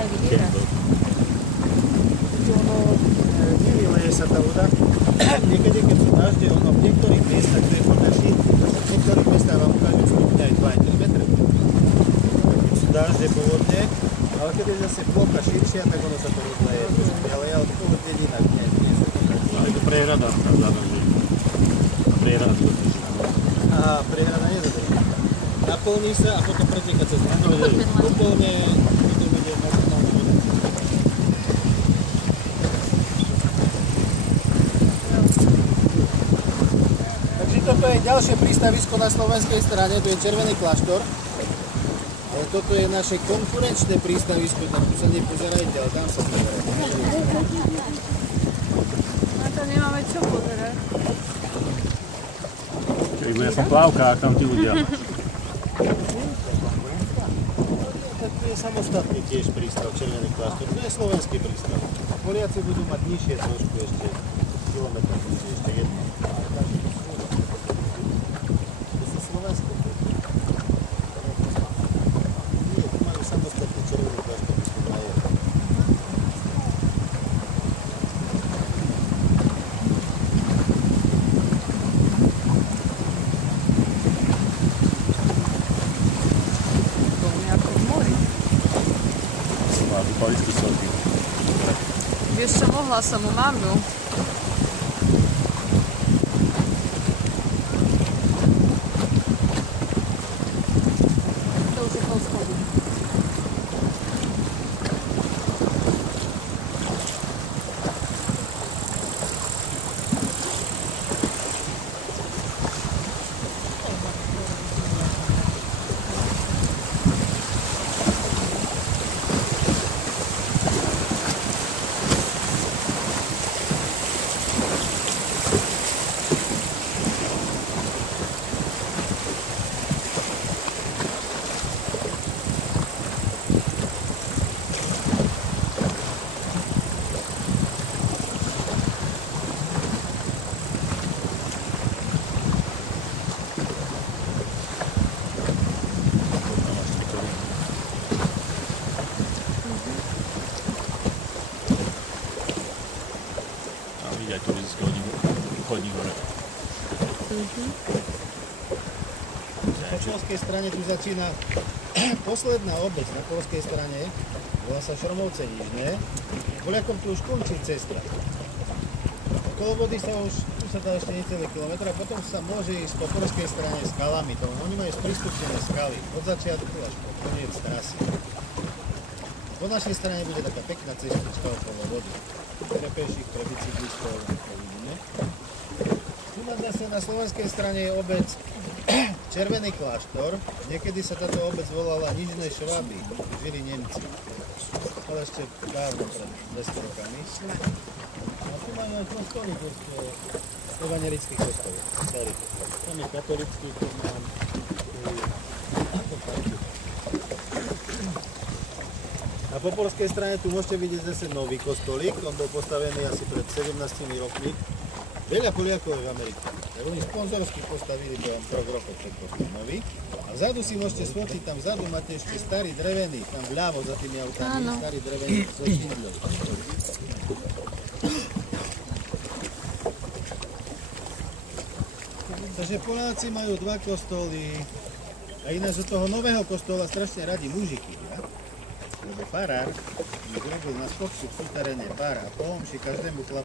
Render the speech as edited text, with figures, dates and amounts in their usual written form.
aj vidieť. Ono nevyleje sa tá voda. Niekedy, keď sú dažde, ono v niektorých miestach, kde je površí, v niektorých miestach vám ukážu stupňa aj 2-3 metre. Keď sú dažde povodne, ale keď je zase plocha širšia, tak ono sa to rozleje. Ale povodne inak nie sú to tak. Ale to prehrada vzhľadom, že prehrada to drží. Aha, prehrada nezadrží. Naplní sa a potom preteká cez ne. Úplne potom ide na vodu. Takže toto je ďalšie prístavisko na slovenskej strane, to je Červený kláštor. Ale toto je naše konkurenčné prístavisko, tam tu sa nepozerajte, ale tam sa pozerajte. Na to nemáme čo pozerať. Ja som plávkách, tam tí ľudia. Tak to je samostatný tiež prístav, Červený kláštor, to je slovenský prístav. Poliaci budú mať nižšie trošku ešte, kilometr, ešte jedno. To sú slovenské prístavy. Nie, tu majú samostatný Červený kláštor, to sú majú. Paličky solky. Vieš čo, mohla som, mám ju. To už je po schodu. Aj turistický chodník hore. Na poľskej strane tu začína posledná obec na poľskej strane, volá sa Šromovce Nižné. Poliakom tu už končí cesta. Okolo vody sa už, tu sa dá ešte necelý kilometr a potom sa môže ísť po poľskej strane skalami. Oni majú sprístupnené skaly od začiatku až po koniec trasy. Po našej strane bude taká pekná cestička okolo vody. Pre peších, pre bicyklistov, to vidíme. Tu zase na slovenskej strane je obec Červený kláštor. Niekedy sa táto obec volala Nižné Šváby, žili Nemci. Ale ešte dávno, pred 200 rokami. A tu majú aj kostoly, evanjelický kostol, starý kostol. Tam je katolický, tu mám... A po poľskej strane tu môžete vidieť zase nový kostolík, on bol postavený asi pred 17 rokmi. Veľa Poliakov je v Amerike. Tak oni sponzorsky postavili behom 3 rokov ten kostol nový. A vzadu si môžete sfotiť, tam vzadu máte ešte starý drevený, tam vľavo za tými autami, starý drevený so šindľou. Takže Poláci majú 2 kostoly a ináč od toho nového kostola strašne radi mužiky. Lebo farár ich robil na skopku v súteréne pár a po omši každému chlapu